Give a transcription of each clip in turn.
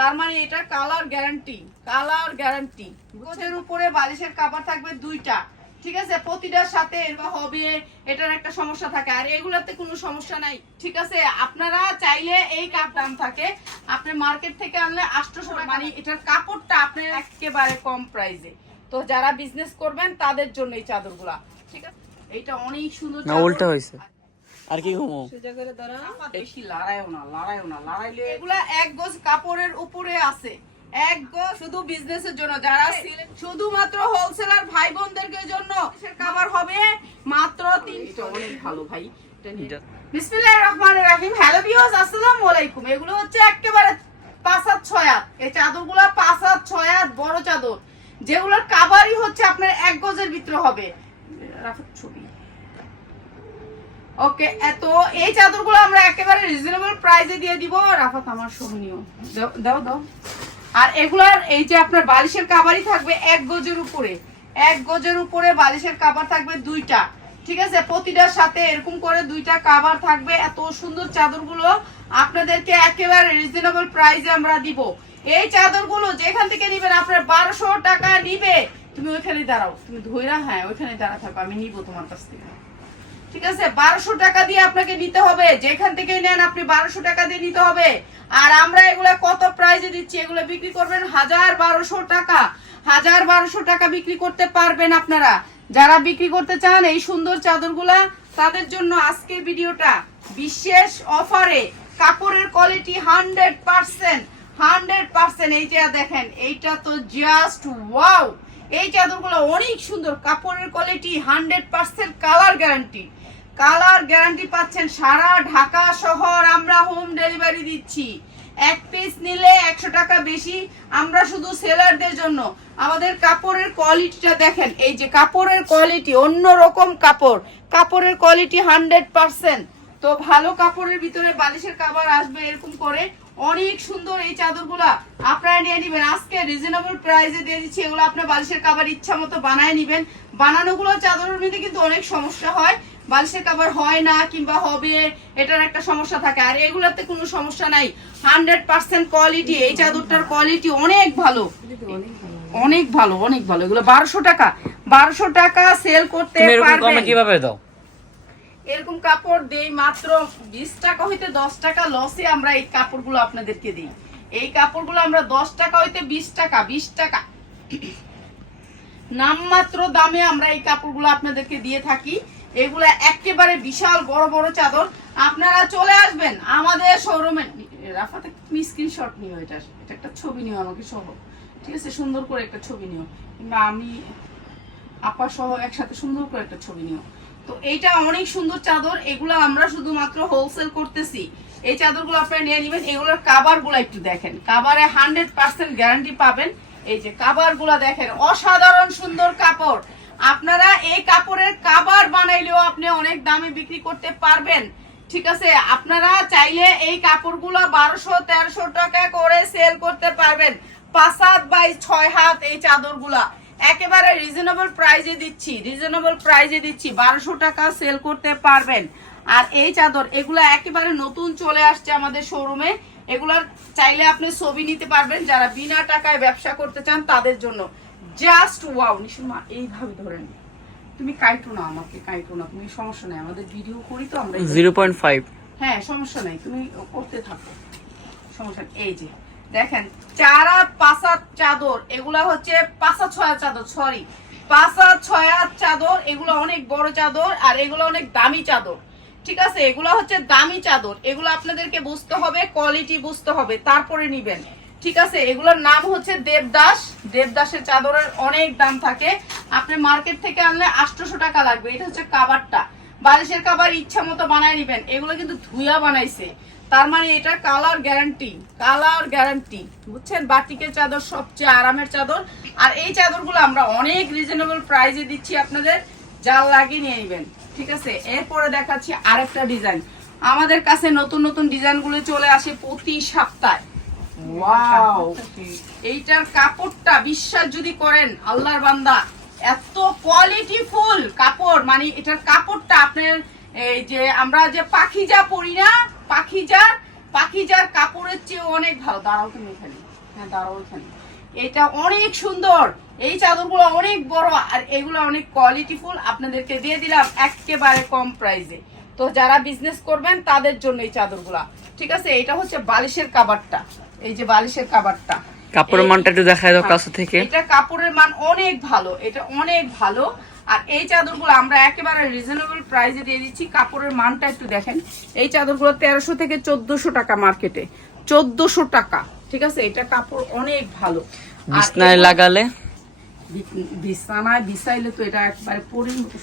তার মানে এটা কালার গ্যারান্টি কালার গ্যারান্টি গোছের উপরে বালিশের কাপড় থাকবে দুইটা ঠিক আছে? প্রতিটার সাথে এরকম হবে এটার একটা সমস্যা থাকে। আর এগুলাতে কোনো সমস্যা নাই ঠিক আছে? আপনারা চাইলে এই কাপ দাম থাকে আপনি মার্কেট থেকে আনলে আটশোশো টাকা। মানে এটার কাপড়টা আপনার একেবারে কম প্রাইসে তো যারা বিজনেস করবেন তাদের জন্য এই চাদরগুলা ঠিক আছে? এইটা অনেক সুন্দর। উল্টা হয়েছে। আর কি ঘুমো? বেশি লড়াইও না লড়াইও না লড়াইলে এগুলা এক গজ কাপড়ের উপরে আছে। এক গজ শুধু বিজনেসের জন্য যারা শুধুমাত্র হোলসেলার ভাই বোনদেরকে জন্য কাভার হবে মাত্র অনেক ভালো ভাই এটা নিয়ে। বিসমিল্লাহির রহমানির রহিম। হ্যালো ভিউয়ার্স আসসালামু আলাইকুম। এগুলো হচ্ছে একেবারে পাঁচ হাত ছয় হাত। এই চাদরগুলো পাঁচ হাত ছয় হাত বড় চাদর। যেগুলোর কাভারই হচ্ছে আপনার এক গজের ভিতরে হবে। রাফাত ছবি। ওকে, এত, এই চাদরগুলো আমরা একেবারে রিজনেবল প্রাইসে দিয়ে দিব। রাফাত, আমার সহনীয়। দাও দাও আর এগুলার, এই যে আপনার বালিশের কাবারই থাকবে এক গজের উপরে। এক গজের উপরে বালিশের কাবার থাকবে দুইটা। ঠিক আছে? প্রতিটার সাথে এরকম করে দুইটা কাবার থাকবে। এত সুন্দর চাদরগুলো আপনাদেরকে একেবারে রিজনেবল প্রাইসে আমরা দিব। এই চাদরগুলো যেখান থেকে নিবেন, আপনার বারোশো টাকা নিবে। তুমি ওইখানে দাঁড়াও। তুমি ধৈরা হ্যাঁ ওইখানে দাঁড়া থাকো। আমি নিব তোমার কাছ থেকে। ঠিক আছে, বারোশো টাকা দিয়ে আপনাকে নিতে হবে। যেখান থেকে নেন আপনি বারোশো টাকা দিয়ে নিতে হবে। আর আমরা এগুলা কত প্রাইজে দিচ্ছি, এগুলো বিক্রি করবেন হাজার বারোশো টাকা। হাজার বারোশো টাকা বিক্রি করতে পারবেন আপনারা। যারা বিক্রি করতে চান এই সুন্দর চাদরগুলা, তাদের জন্য আজকের ভিডিওটা বিশেষ অফারে কাপড়ের quality hundred percent hundred percent এই যে দেখেন, এইটা তো জাস্ট ওয়াও এই চাদরগুলো অনেক সুন্দর। কাপড়ের quality hundred percent colour guarantee colour guarantee পাচ্ছেন সারা ঢাকা শহর, আমরা হোম ডেলিভারি দিচ্ছি। এক পিস নিলে একশো টাকা বেশি, আমরা শুধু সেলারদের জন্য। আমাদের কাপড়ের কোয়ালিটিটা দেখেন, এই যে কাপড়ের কোয়ালিটি অন্য রকম কাপড়। কাপড়ের কোয়ালিটি হান্ড্রেড পারসেন্ট তো ভালো কাপড়ের ভিতরে বালিশের কাবার আসবে এরকম করে। অনেক সুন্দর এই চাদরগুলা। আপনারা নিয়ে নিবেন। আজকে রিজনেবল প্রাইসে দিয়ে দিচ্ছি। এগুলো আপনার বালিশের কাবার ইচ্ছা মতো বানায় নিবেন। বানানোগুলো চাদরের মধ্যে কিন্তু অনেক সমস্যা হয়। বালিশের কাবার হয় না কিংবা হবে এটার একটা সমস্যা থাকে। আর এগুলোতে কোনো সমস্যা নাই। হান্ড্রেড পার্সেন্ট কোয়ালিটি এই চাদরটার কোয়ালিটি অনেক ভালো। অনেক ভালো অনেক ভালো। এগুলো বারোশো টাকা। বারোশো টাকা সেল করতে পারবেন। কীভাবে দাও? এরকম কাপড় দেই মাত্র বিশ টাকা হইতে দশ টাকা লসে আমরা এই কাপড়গুলো আপনাদেরকে দিই। এই কাপড়গুলো আমরা দশ টাকা হইতে বিশ টাকা বিশ টাকা। নামমাত্র দামে আমরা এই কাপড়গুলো আপনাদেরকে দিয়ে থাকি। এগুলো একেবারে বিশাল বড় বড় চাদর। আপনারা চলে আসবেন আমাদের শোরুমে রাফাতে তুমি স্ক্রিনশট নিও এটা। এটা একটা ছবি নিও আমাকে সহ। ঠিক আছে? সুন্দর করে একটা ছবি নিও। কিংবা আমি, আপা সহ একসাথে সুন্দর করে একটা ছবি নিও। তো এইটা অনেক সুন্দর চাদর, এগুলো আমরা শুধুমাত্র হোলসেল করতেছি। এই চাদরগুলো আপনারা নিয়ে নেবেন, এগুলোর কাবারগুলো একটু দেখেন। কাবারে হান্ড্রেড পার্সেন্ট গ্যারান্টি পাবেন। এই যে কাবারগুলা দেখেন, অসাধারণ সুন্দর কাপড়। আপনারা এই কাপড়ের কাবার বানাইলেও আপনি অনেক দামে বিক্রি করতে পারবেন। ঠিক আছে, আপনারা চাইলে এই কাপড়গুলো বারোশো, তেরোশো টাকা করে সেল করতে পারবেন। পাঁচ হাত বাই ছয় হাত এই চাদরগুলা। একেবারে রিজনেবল প্রাইজে দিচ্ছি রিজনেবল প্রাইজে দিচ্ছি বারোশো টাকা সেল করতে পারবেন। আর এই চাদর এগুলা একেবারে নতুন চলে আসছে আমাদের শোরুমে এগুলার চাইলে আপনি ছবি নিতে পারবেন যারা বিনা টাকায় ব্যবসা করতে চান তাদের জন্য। জাস্ট ওয়াও নিশুমা এইভাবে ধরেন তুমি কাইটো না আমাকে কাইটো না তুমি সমস্যা নেই আমাদের ভিডিও করি তো আমরা জিরো পয়েন্ট ফাইভ। হ্যাঁ সমস্যা নাই তুমি করতে থাকো। সমস্যা এই যে। দেখেন, চারা পাঁচা চাদর, এগুলা হচ্ছে পাঁচা ছয়া চাদর সরি পাঁচা ছয়া চাদর, এগুলো অনেক বড় চাদর আর এগুলো অনেক দামি চাদর। ঠিক আছে? এগুলো হচ্ছে দামি চাদর। এগুলো আপনাদেরকে বুঝতে হবে কোয়ালিটি বুঝতে হবে, তারপরে নিবেন। ঠিক আছে? এগুলোর নাম হচ্ছে দেবদাস। দেবদাসের চাদরের অনেক দাম থাকে। আপনি মার্কেট থেকে আনলে আটশোশো টাকা লাগবে। এটা হচ্ছে কাবারটা। বালিশের কাবার ইচ্ছা মতো বানায় নিবেন। এগুলো কিন্তু ধুইয়া বানাইছে। তার মানে এটা কালার গ্যারান্টি কালার গ্যারান্টি বুঝছেন? বাটিকের চাদর সবচেয়ে আরামের চাদর। আর এই চাদরগুলো আমরা অনেক রিজনেবল প্রাইজে দিচ্ছি আপনাদের। জাল লাগিয়ে নিয়ে নেবেন, ঠিক আছে? এরপরে দেখাচ্ছি আরেকটা ডিজাইন আমাদের কাছে নতুন নতুন ডিজাইনগুলো চলে আসে প্রতি সপ্তাহে। এইটার কাপড়টা বিশ্বাস যদি করেন, আল্লাহর বান্দা, এত কোয়ালিটি ফুল কাপড় মানে এটার কাপড়টা আপনার এই যে আমরা যে পাখিজা পরি না পাখিজা পাখিজার কাপড়ের চেয়ে অনেক ভালো। দাঁড়াও তুমি এখানে। হ্যাঁ দাঁড়াও এখানে। এটা অনেক সুন্দর। এই চাদরগুলো অনেক বড় আর এগুলো অনেক কোয়ালিটিফুল আপনাদেরকে দিয়ে দিলাম একেবারে কম প্রাইসে তো যারা বিজনেস করবেন তাদের জন্য এই চাদরগুলা। ঠিক আছে? এটা হচ্ছে বালিশের কাবারটা। এই যে বালিশের কাবারটা। কাপড়ের মানটা একটু দেখায় দাও কাছে থেকে। এটা কাপড়ের মান অনেক ভালো। এটা অনেক ভালো। আর এই চাদরগুলো আমরা একেবারে রিজনেবল প্রাইসে দিয়ে দিচ্ছি। কাপড়ের মানটা একটু দেখেন। এই চাদরগুলো তেরোশো থেকে চোদ্দশো টাকা মার্কেটে। চোদ্দশো টাকা ঠিক আছে? এটা কাপড় অনেক ভালো। বিছনায় লাগালে? বিছানায় বিছাইলে তো এটা একবারে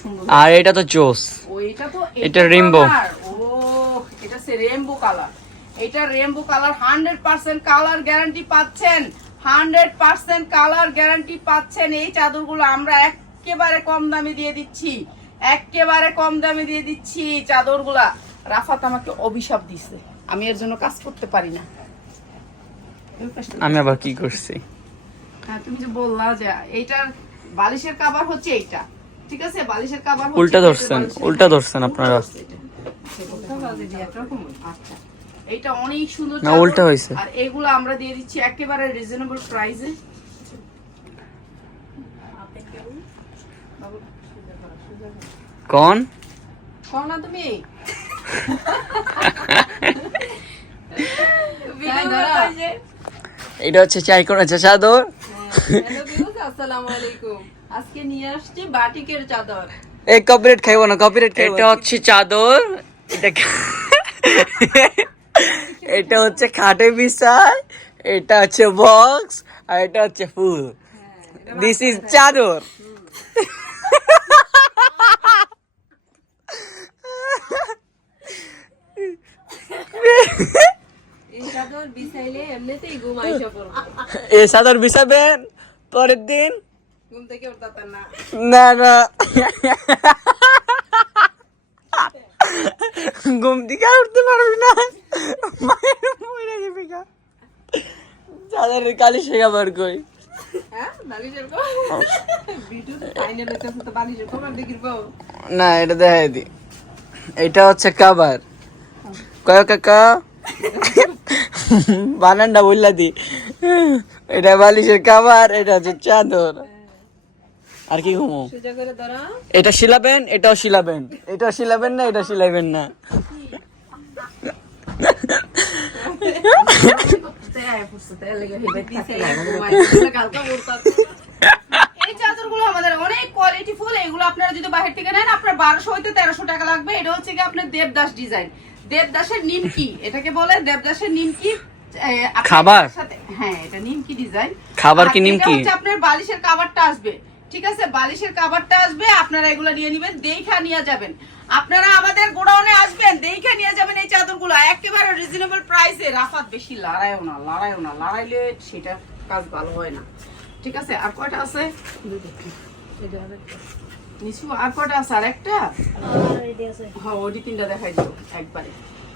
সুন্দর। আর এটা তো জোস। ও এটা তো এটা colour। ও এটা সে রেমবো কালার এটা rainbow colour hundred percent colour guarantee পাচ্ছেন। হান্ড্রেড পার্সেন্ট কালার গ্যারান্টি পাচ্ছেন। এই চাদরগুলো আমরা একেবারে কম দামে দিয়ে দিচ্ছি একেবারে কম দামে দিয়ে দিচ্ছি চাদরগুলা। রাফাত আমাকে অভিশাপ দিছে আমি এর জন্য কাজ করতে পারি না। আমি আবার কি করছি? হ্যাঁ তুমি যে বললা যে এইটার বালিশের কাবার হচ্ছে এইটা ঠিক আছে? বালিশের কাবার উল্টা ধরছেন, উল্টা ধরছেন আপনারা। এটা। আচ্ছা এইটা অনেক সুন্দর না, উল্টা হয়েছে। আর এগুলো আমরা দিয়ে দিচ্ছি একেবারে রিজনেবল প্রাইসে কোন? কও তুমি। এটা হচ্ছে চাই কোন চাদর হ্যালো ভিউয়ার্স, আসসালামু আলাইকুম। আজকে নিয়ে আসছি বাটিকের চাদর। এই কপিরাইট খাইবো না কপিরাইট এটা হচ্ছে চাদর এটা এটা হচ্ছে খাটে বিছায় এটা হচ্ছে বক্স আর এটা হচ্ছে ফুল। দিস ইজ চাদর। এই চাদর বিছাবেন পরের দিন? না। না ঘুম থেকে উঠতে পারবি না। মায়ের মরে যাবে গা। চাদরের কালি শেখা বার কই? হ্যাঁ না এটা দেখাই দি। এটা হচ্ছে কাবার কয় কাকা? বানানটা বললা দি। এটা বালিশের কাবার এটা হচ্ছে চাদর। আর কি ঘুমো? এটা শিলাবেন এটাও শিলাবেন। এটাও শিলাবেন না এটা শিলাবেন না। এই চাদরগুলো আমাদের অনেক কোয়ালিটিফুল এগুলো আপনারা যদি বাইরে থেকে নেন আপনার বারোশো হইতে তেরোশো টাকা লাগবে। এটা হচ্ছে কি আপনার দেবদাস ডিজাইন দেবদাসের নিমকি এটাকে বলে দেবদাসের নিমকি খাবার? হ্যাঁ এটা নিমকি ডিজাইন খাবার কি এটা নিমকি? আপনার বালিশের কাবারটা আসবে ঠিক আছে? বালিশের কাবারটা আসবে আপনারা এগুলো নিয়ে নেবেন দেখা নিয়ে যাবেন। আপনারা আমাদের গোডাউনে আসবেন দেখা নিয়ে যাবেন এই চাদরগুলো। একেবারে রিজনেবল প্রাইসে রাফাত বেশি লড়াইও না লড়াইও না। লড়াইলে সেটা কাজ ভালো হয় না। ঠিক আছে? আর কয়টা আছে? নিশু আর কয়টা আছে? আর একটা? হ্যাঁ ওটি তিনটা দেখাই দিও, একবারে।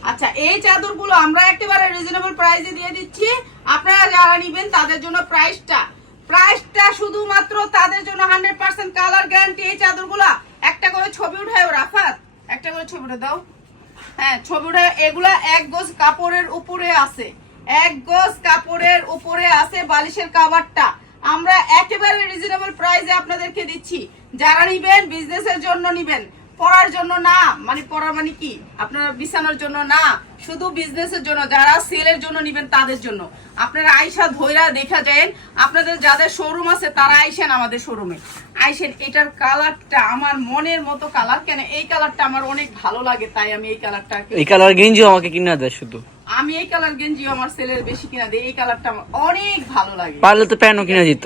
আচ্ছা এই চাদরগুলো আমরা একেবারে রিজনেবল প্রাইসে দিয়ে দিচ্ছি। আপনারা যারা নিবেন, তাদের জন্য প্রাইসটা প্রাইসটা শুধুমাত্র তাদের জন্য হান্ড্রেড পার্সেন্ট কালার গ্যারান্টি এই চাদরগুলা। একটা করে ছবি উঠায় রাফাত। একটা করে ছবি উঠে দাও। হ্যাঁ ছবি উঠে এগুলা এক গজ কাপড়ের উপরে আছে। এক গজ কাপড়ের উপরে আছে বালিশের কাভারটা আমরা একেবারে রিজনেবল প্রাইসে আপনাদেরকে দিচ্ছি। যারা নিবেন বিজনেসের জন্য নিবেন, পড়ার জন্য না মানে পড়ার মানে কি? আপনারা বিছানোর জন্য না, শুধু বিজনেসের জন্য, যারা সেলের জন্য নিবেন, তাদের জন্য। আপনারা আইসা ধৈরা দেখা যায় আপনাদের যাদের শোরুম আছে, তারা আইসেন আমাদের শোরুমে আইসেন, এটার কালারটা আমার মনের মতো কালার কেন এই কালারটা আমার অনেক ভালো লাগে, তাই আমি এই কালারটা এই কালার গেঞ্জিও আমাকে কিনা দেয় শুধু। আমি এই কালার গেঞ্জি আমার সেলের বেশি কিনা দেয় এই কালারটা আমার অনেক ভালো লাগে। পারলে তো প্যান্টও কিনা দিত।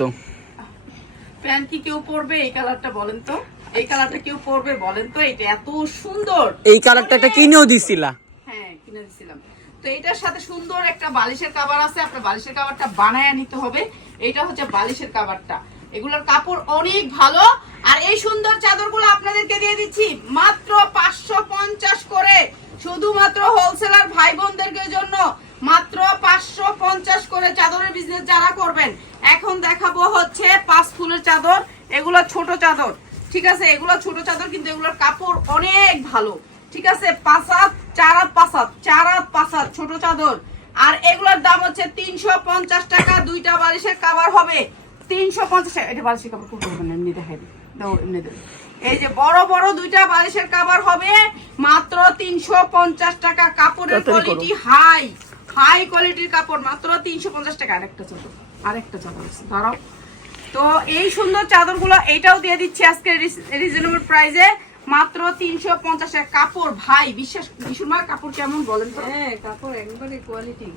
প্যান্ট কি কেউ পরবে? এই কালারটা বলেন তো। এই কালারটা কেউ পরবে বলেন তো এটা এত সুন্দর। এই কালারটা একটা কিনেও দিছিলা। হ্যাঁ কিনে দিছিলাম। তো এটার সাথে সুন্দর একটা বালিশের কাবার আছে আপনার বালিশের কাবারটা বানায় নিতে হবে। এটা হচ্ছে বালিশের কাবারটা এগুলোর কাপড় অনেক ভালো। আর এই সুন্দর চাদরগুলো আপনাদেরকে দিয়ে দিচ্ছি মাত্র পাঁচশো পঞ্চাশ করে। শুধুমাত্র হোলসেলার ভাই বোনদেরকে জন্য মাত্র পাঁচশো পঞ্চাশ করে চাদরের বিজনেস যারা করবেন। এখন দেখাবো হচ্ছে পাঁচ ফুলের চাদর, এগুলো ছোট চাদর। ঠিক আছে, এগুলো ছোট চাদর, কিন্তু এগুলোর কাপড় অনেক ভালো। ঠিক আছে পাঁচ হাত চার হাত পাঁচ হাত চার হাত পাঁচ ছোট চাদর। আর এগুলোর দাম হচ্ছে তিনশো পঞ্চাশ টাকা, দুইটা বালিশের কাবার হবে। তিনশো পঞ্চাশ এটা বালিশের কাবার খুব হবে এমনি দেখাই দিই। দাও এমনি দেবে। এই যে বড় বড় দুইটা বালিশের কাবার হবে মাত্র তিনশো পঞ্চাশ টাকা। কাপড়ের কোয়ালিটি হাই হাই কোয়ালিটির কাপড় মাত্র তিনশো পঞ্চাশ টাকা। আরেকটা চাদর আরেকটা চাদর আছে দাঁড়াও। তো এই সুন্দর চাদরগুলো এইটাও দিয়ে দিচ্ছি আজকে রিজনেবল প্রাইসে মাত্র তিনশো পঞ্চাশ টাকা। কাপড় ভাই বিশ্বাস বিশুমার কাপড় কেমন বলেন তো? হ্যাঁ কাপড় একবারে কোয়ালিটি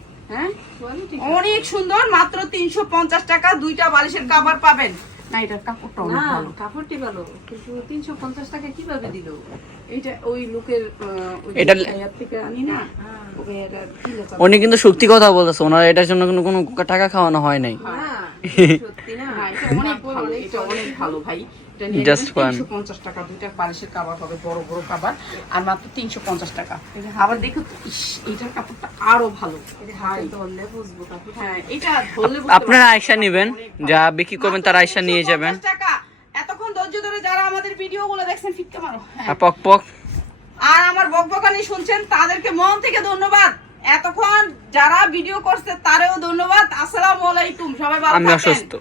অনেক সুন্দর মাত্র তিনশো পঞ্চাশ টাকা দুইটা বালিশের কাবার পাবেন। না এটার কাপড়টা অনেক ভালো। কাপড়টি ভালো কিন্তু তিনশো পঞ্চাশ টাকা কীভাবে দিল? এইটা ওই লোকের এটা- এটা থেকে আনি না? ও ভাইয়াটা দিলে চাদর। উনি কিন্তু সত্যি কথা বলতেছে ওনার এটার জন্য কোনো কোনো টাকা খাওয়ানো হয় নাই। সত্যি না? এটা অনেক ভালো ভাই। এটা নিয়ে Just 350 টাকা, দুইটা বালিশের কাবার হবে, বড় বড় কাবার, আর মাত্র 350 টাকা। আবার দেখো তো, কাপড়টা আরও ভালো। ধরলে বুঝব হ্যাঁ, এটা ধরলে আপনারা। আয়সা নিবেন যা বিক্রি করবেন তারা আয়সা নিয়ে যাবেন টাকা। এতক্ষণ ধৈর্য ধরে যারা আমাদের ভিডিও গুলো দেখছেন ফিটকে মারো হ্যাঁ। আর পক পক আর আমার বকবকানি শুনছেন তাদেরকে মন থেকে ধন্যবাদ এতক্ষণ যারা ভিডিও করছে তারেও ধন্যবাদ আসসালামু আলাইকুম সবাই ভালো আমি অসুস্থ